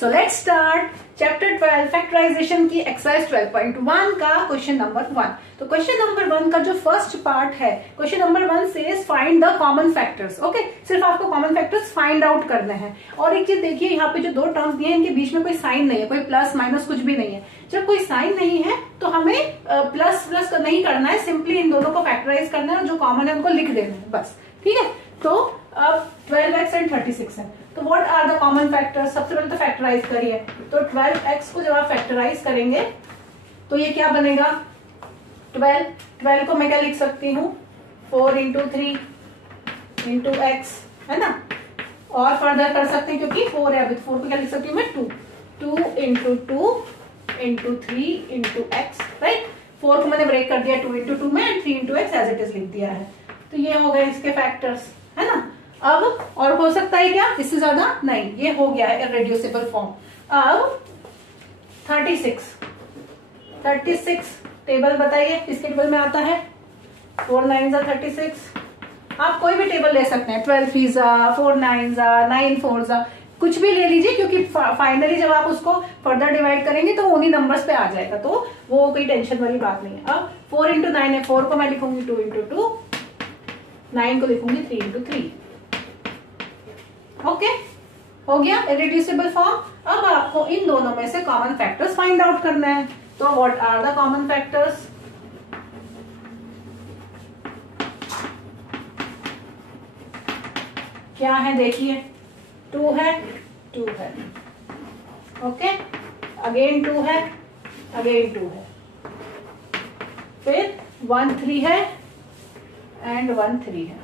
So let's start chapter 12 factorisation की exercise 12.1 का question number 1। तो क्वेश्चन नंबर 1 का जो फर्स्ट पार्ट है, question number 1 says find the common factors. Okay, सिर्फ आपको कॉमन फैक्टर्स फाइंड आउट करने हैं। और एक चीज देखिए, यहाँ पे जो दो टर्म्स दिए हैं इनके बीच में कोई साइन नहीं है, कोई प्लस माइनस कुछ भी नहीं है। जब कोई साइन नहीं है तो हमें प्लस प्लस नहीं करना है, सिंपली इन दोनों को फैक्टराइज करना है और जो कॉमन है उनको लिख देना है बस। ठीक है, तो अब 12x एंड 36 है, तो what are the common factors. सबसे पहले तो फैक्टराइज करिए। तो 12x को जब आप फैक्टराइज करेंगे तो ये क्या बनेगा, 12 को मैं क्या लिख सकती हूँ, 4 into 3 into x, है ना। और फर्दर कर सकते हैं क्योंकि 4 है, अभी 4 को क्या लिख सकती हूँ मैं, 2 into 2 into 3 into x, right. 4 को मैंने ब्रेक कर दिया 2 into 2 में and 3 into x as it is लिख दिया है। तो ये हो गए इसके फैक्टर्स, है ना। अब और हो सकता है क्या इससे ज्यादा, नहीं, ये हो गया है इररेड्यूसिबल फॉर्म। अब 36 टेबल बताइए, किसके टेबल में आता है, 4 9s are 36। आप कोई भी टेबल ले सकते हैं, 12 3s are, 4 9s are, 9 4s are, कुछ भी ले लीजिए, क्योंकि फाइनली जब आप उसको फर्दर डिवाइड करेंगे तो उन्हीं नंबर्स पे आ जाएगा, तो वो कोई टेंशन वाली बात नहीं है। अब 4 into 9 है, 4 को मैं लिखूंगी 2 into 2, 9 को लिखूंगी 3 into 3। ओके, हो गया इररेड्यूसिबल फॉर्म। अब आपको इन दोनों में से कॉमन फैक्टर्स फाइंड आउट करना है। तो what are the common factors, क्या है देखिए, 2 है, 2 है, ओके, अगेन 2 है, अगेन 2 है, फिर 1 3 है एंड 1 3 है।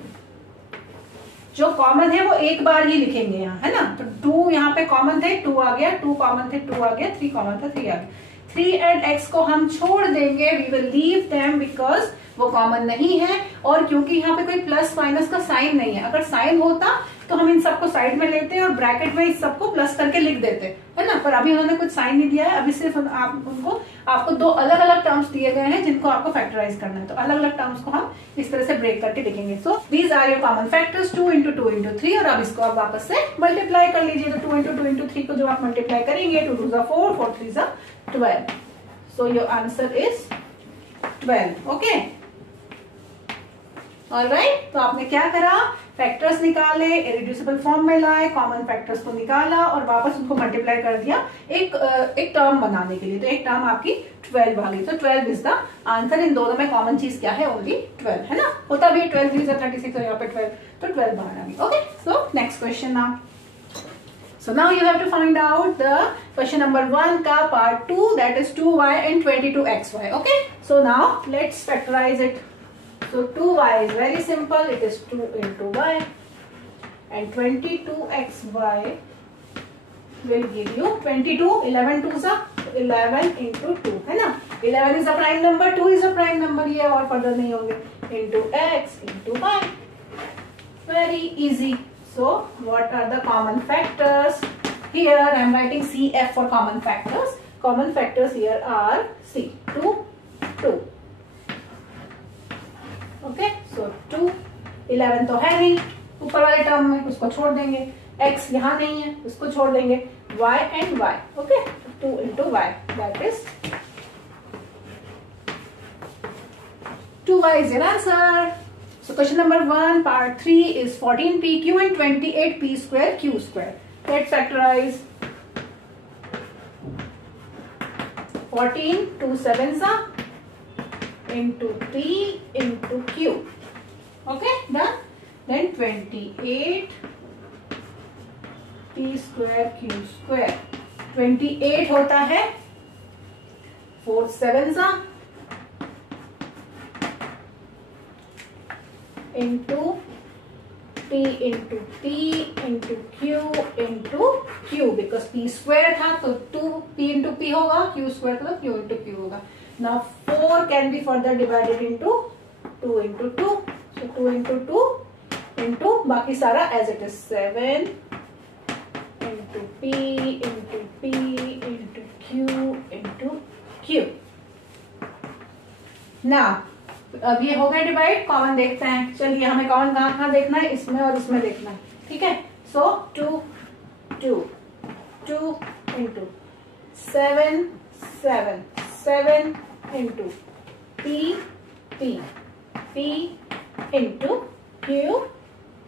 जो कॉमन है वो एक बार ही लिखेंगे यहाँ, है ना। तो 2 यहाँ पे कॉमन थे, 2 आ गया, 2 कॉमन थे, 2 आ गया, 3 कॉमन था, 3 आ गया। 3 एंड x को हम छोड़ देंगे, we will leave them because वो कॉमन नहीं है, और क्योंकि यहाँ पे कोई प्लस माइनस का साइन नहीं है। अगर साइन होता तो हम इन सबको साइड में लेते और ब्रैकेट में इस सबको प्लस करके लिख देते, है ना। पर अभी उन्होंने कुछ साइन नहीं दिया है, अभी सिर्फ आपको दो अलग अलग टर्म्स दिए गए हैं जिनको आपको फैक्टराइज करना है। तो अलग अलग टर्म्स को हम इस तरह से ब्रेक करके लिखेंगे। So these are your common factors, 2 into 2 into 3। और अब इसको आप वापस से मल्टीप्लाई कर लीजिए। तो 2 into 2 into 3 को जब आप मल्टीप्लाई करेंगे, 2 2s are 4, 4 3s are 12। So your answer is 12। Okay, alright. तो आपने क्या करा, फैक्टर्स निकाले, इररेड्यूसिबल फॉर्म में लाए, कॉमन फैक्टर्स को निकाला और वापस उनको मल्टीप्लाई कर दिया एक टर्म बनाने के लिए। तो एक टर्म आपकी 12 आ गई। तो 12 इज द आंसर। इन दोनों में कॉमन चीज क्या है, ओनली 12, है ना। होता भी 12 3 36 और यहाँ पे 12, तो 12 बाहर आ गई। Okay, so next question now. So now you have to find out the question number 1 का part 2, that is 2y and 22xy. Okay, so now let's factorize it. So 2y is very simple, it is 2 into y, and 22xy will give you 22, 11 2s are 11 into 2, है ना। 11 is a prime number, 2 is a prime number, ये और further नहीं होंगे, into x into y, very easy. So what are the common factors? Here I am writing CF for common factors. Common factors here are C, 2, 2. Okay, so 2, 11 तो है नहीं ऊपर वाले term में, उसको छोड़ देंगे। x यहाँ नहीं है, उसको छोड़ देंगे। y and y, okay, 2 into y, that is 2y is your answer. So question number 1 part 3 is 14pq and 28p square q square. Let's factorize. 14 2 7s are into p into q. Okay, done. Then 28 p square q square. 28 होता है 4 7s are into p into t into q into q, because p square था तो 2p into p होगा, q square तो q into q होगा। Now 4 can be further divided into 2 into 2, so 2 into 2 into बाकी सारा as it is 7 into p into q into q। Now अब ये हो गया डिवाइड, कॉमन देखते हैं। चलिए, हमें कॉमन कहाँ देखना है, इसमें और इसमें देखना है। ठीक है, सो 2 2 2 into 7 7 7 into P P P into Q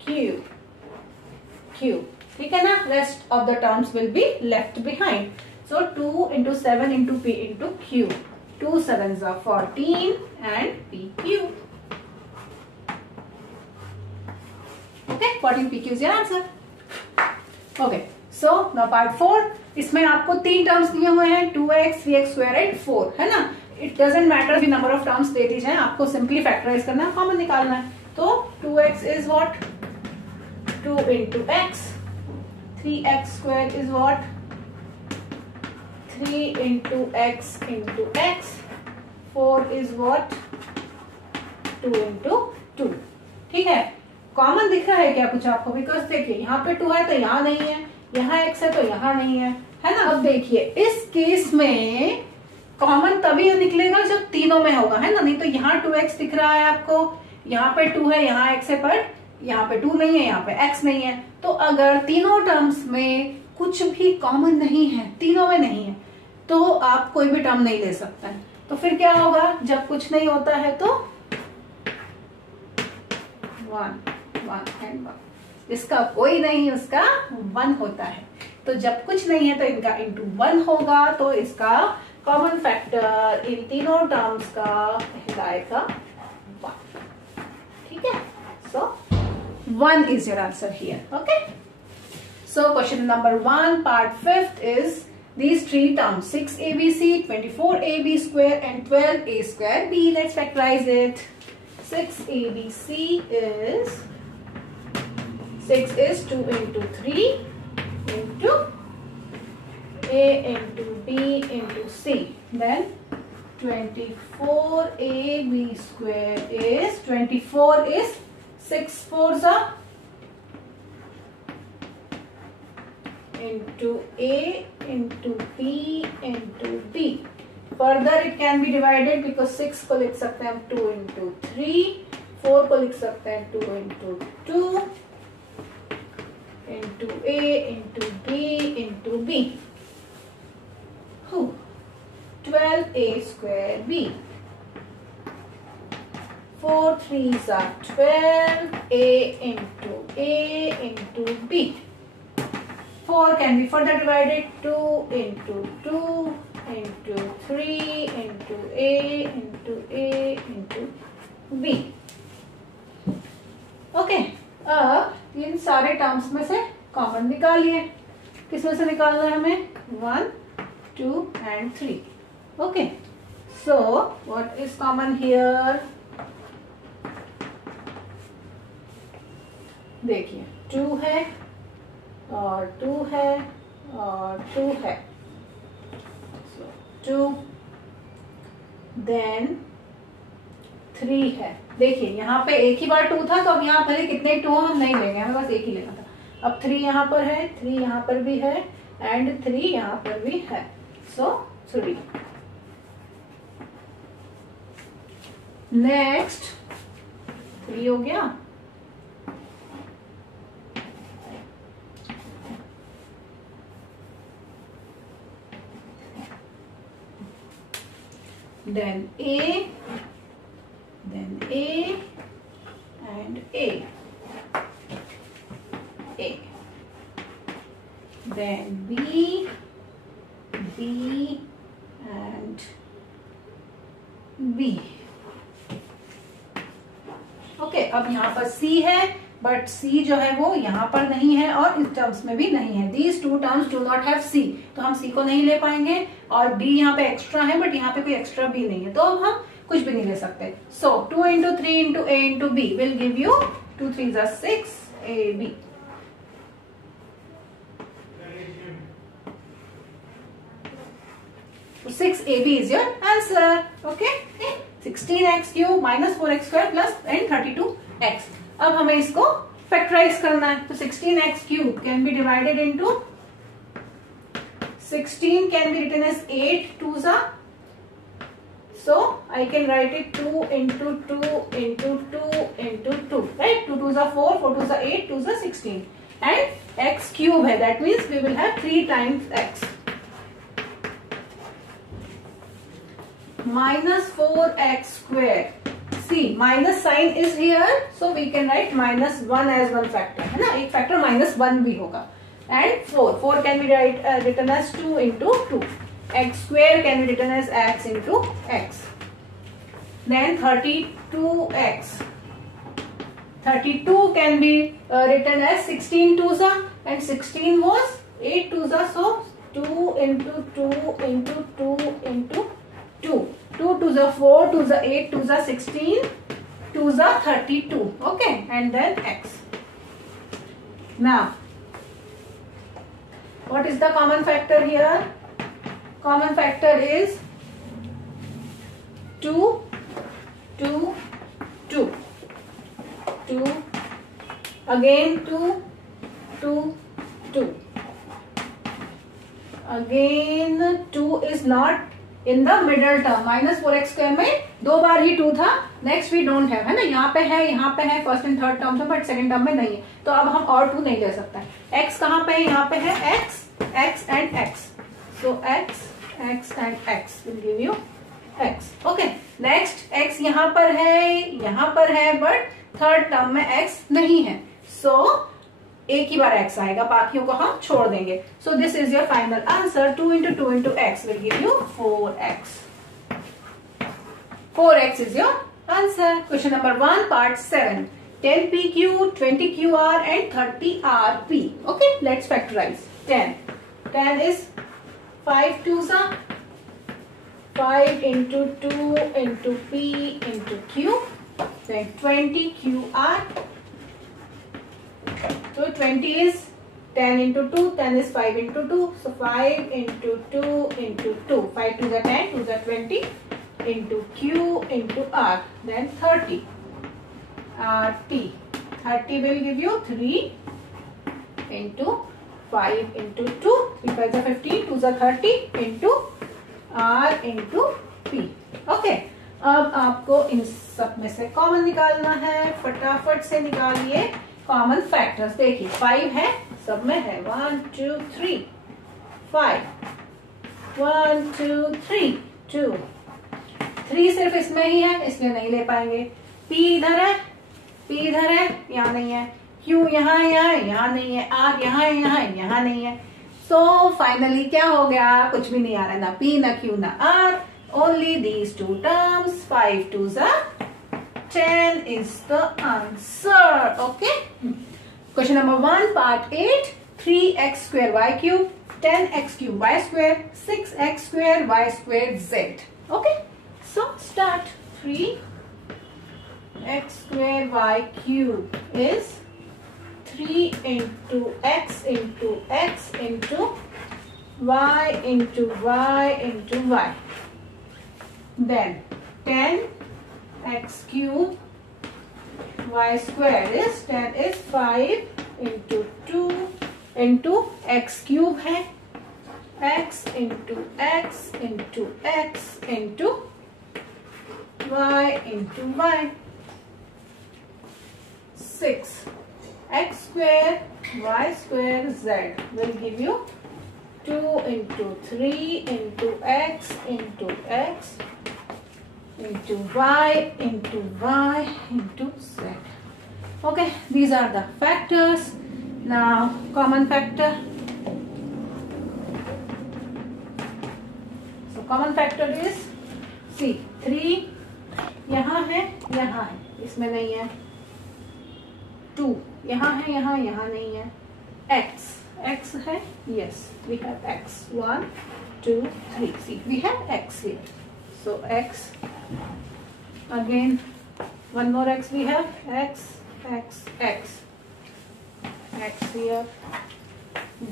Q Q. ठीक है ना? Rest of the terms will be left behind. So 2 into 7 into P into Q. 2 sevens are 14 and PQ. Okay, 14 PQ is your answer. Okay, so now part 4. इसमें आपको 3 terms दिए हुए हैं 2x 3x square and 4 है ना. It doesn't matter number of terms दे दी जाए, आपको सिंपली फैक्टराइज करना है, कॉमन निकालना है. तो 2x is what 2 into x, 3x square is what 3 into x, 4 is what 2 into 2. ठीक है, कॉमन दिख रहा है क्या कुछ आपको? बिकॉज देखिए यहाँ पे 2 है तो यहाँ नहीं है, यहाँ x है तो यहाँ नहीं है, है ना. अब देखिए इस केस में कॉमन तभी निकलेगा जब तीनों में होगा, है ना. नहीं तो यहाँ 2x दिख रहा है आपको, यहाँ पे 2 है, यहाँ x है, पर यहाँ पे 2 नहीं है, यहाँ पे x नहीं है. तो अगर तीनों टर्म्स में कुछ भी कॉमन नहीं है, तीनों में नहीं है, तो आप कोई भी टर्म नहीं ले सकते हैं. तो फिर क्या होगा? जब कुछ नहीं होता है तो 1 1 एंड 1. इसका कोई नहीं, उसका 1 होता है. तो जब कुछ नहीं है तो इनका इंटू 1 होगा, तो इसका कॉमन फैक्टर इन तीनों टर्म्स का कहलाएगा 1. ठीक है, सो 1 is your answer here. Okay, so question number 1 part 5th is these 3 terms 6abc, 24ab square and 12a square b. Let's factorize it. 6abc is 6 is 2 into 3 into a into b into c. Then 24ab square is 24 is 6 fours are into a into b into b. Further it can be divided because 6 को लिख सकते हैं हम 2 into 3, 4 को लिख सकते हैं 2 into 2 into a into b into b. 12a square b. 4 3s are 12, a into b. 4 can be further divided 2 into 2 into 3 into a into b. Okay, अब इन सारे टर्म्स में से कॉमन निकालिए. किसमें से निकालना है हमें? 1 2 and 3. Okay, so what is common here? देखिए 2 है और 2 है और 2 है. So 2 देन 3 है. देखिए यहाँ पे एक ही बार 2 था, तो अब यहाँ पर कितने 2 हम नहीं लेंगे, हमें बस एक ही लेना था. अब 3 यहाँ पर है, 3 यहाँ पर भी है एंड 3 यहाँ पर भी है. सो 3. नेक्स्ट 3 हो गया. then A and A, then B and B. Okay, अब यहाँ पर C है, बट C जो है वो यहाँ पर नहीं है और इस टर्म्स में भी नहीं है. These two terms do not have C, तो हम C को नहीं ले पाएंगे. और B यहाँ पे एक्स्ट्रा है, बट यहाँ पे कोई एक्स्ट्रा B नहीं है, तो अब हम कुछ भी नहीं ले सकते. सो 2 into 3 into A into B will give you 2 3s are 6 AB. So 6AB is your answer. Okay, 16x cube minus 4x square plus and 32x. अब हमें इसको फैक्टराइज करना है. तो 16x cube can be divided into 16 can be written as 8 2s are. So I can write it 2 into 2 into 2 into 2. Right? 2 2s are 4, 4 2s are 8, 2s are 16. And x cube है. That means we will have 3 times x. minus 4x square. See, minus sign is here, so we can write minus 1 as one factor, है ना, एक factor minus 1 भी होगा. And 4 can be written as 2 into 2. X square can be written as x into x. Then 32x. 32 can be written as 16 twos are, and 16 was 8 twos are, so 2 into 2 into 2 into 2. 2 twos are 4, twos are 8, twos are 16, twos are 32. Okay, and then x. Now, what is the common factor here? Common factor is 2, 2, 2. 2, again 2, 2, 2. Again 2 is not in the middle term. Minus 4x square में 2 बार ही 2 था. Next we don't have, है ना, यहाँ पे है first and third term में, but second term में नहीं है, तो अब हम और 2 नहीं ले सकते. x कहाँ पे है? यहाँ पे है x, x and x. So x, x and x will give you x. Okay. Next x यहाँ पर है, बट थर्ड टर्म में x नहीं है, so एक ही बार x आएगा, बाकियों को हम छोड़ देंगे. So this is your final answer. 2 into 2 into x will give you 4x. 4x is your answer. Question number 1, part 7. 10 PQ, 20 QR and 30 RP. Okay, let's factorize. 10. 10 is 5 twos are 5 into 2 into P into Q. Then 20 QR. So 20 is 10 into 2, 10 is 5 into 2. So 5 into 2 into 2. 5 to the 10, 2 the 20 into Q into R. Then 30. T. 30 will give you 3 into 5 into 2. 3 5 is 15, 2 is 30 into R into P. Okay. अब आपको इन सब में से common निकालना है. फटाफट से निकालिए कॉमन फैक्टर्स. देखिए 5 है, सब में है. 1 2 3 5. 1 2 3 2. 3 सिर्फ इसमें ही है, इसलिए नहीं ले पाएंगे. P इधर है, P इधर है, यहाँ नहीं है. Q यहाँ है, यहाँ नहीं है. R यहाँ है, यहाँ नहीं है. So फाइनली क्या हो गया? कुछ भी नहीं आ रहा है, ना P ना Q ना R. Only these two terms. 5 twos are 10 is the answer. Okay. Question number 1, part 8. 3x square y cube, 10x cube y square, 6x square y square z. Okay. So start. 3x square y cube is 3 into x into x into y into y into y. Then 10x cube y square is 10 is 5 into 2 into x cube है, x into x into x into y into y. 6 x square y square z will give you 2 into 3 into x into x into y into y into z. Okay, these are the factors. Now common factor. So common factor is, see, 3 यहाँ है, इसमें नहीं है. 2 यहाँ है, यहाँ नहीं है. x है, yes, we have x. 1 2 3. See, we have x here. So x, again one more x we have, x here.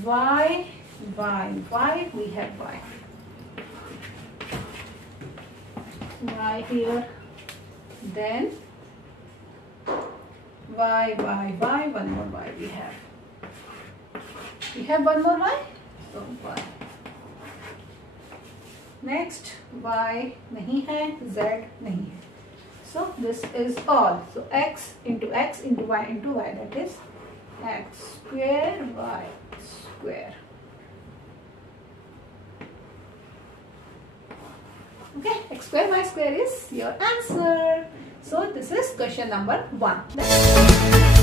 Y we have y here. Then y, one more y we have. We have one more y, so y. Next y नहीं है, z नहीं है. So this is all. So x into y into y, that is x square y square. Okay, x square y square is your answer. So this is question number 1.